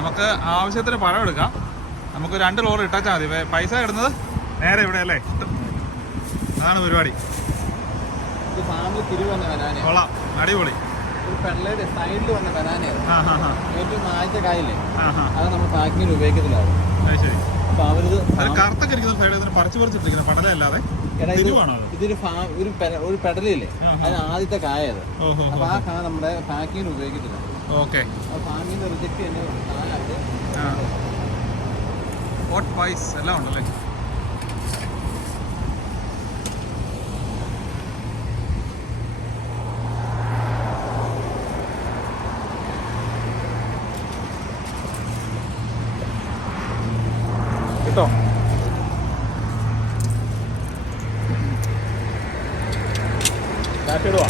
നമുക്ക് ആവശ്യത്തിന് പഴം എടുക്കാം. നമുക്ക് രണ്ട് ലോറി ഇട്ടാച്ചാൽ മതി. പൈസ ഇടുന്നത് നേരെ ഇവിടെ അല്ലേ? അതാണ് പരിപാടി. കൊള്ളാം. അടിപൊളി. സൈഡിൽ വന്ന ബനാനയാണ് ഏറ്റവും കായില്ലേ അത് നമ്മൾ അപ്പൊ അവരിത് കറുത്തൊക്കെ ഇരിക്കുന്ന സൈഡിൽ പറിച്ച് പറിച്ചിട്ടിരിക്കുന്ന പടലല്ലാതെ ഇതൊരു ഒരു പെടലില്ലേ. അതിന് ആദ്യത്തെ കായത് അപ്പൊ ആ കാ നമ്മുടെ പാക്കിങ്ങിന് ഉപയോഗിക്കത്തില്ല. ഓക്കെ ഹോട്ട് പൈസ് എല്ലാം ഉണ്ടല്ലേ? കേട്ടോ? കാറ്റിടുവാ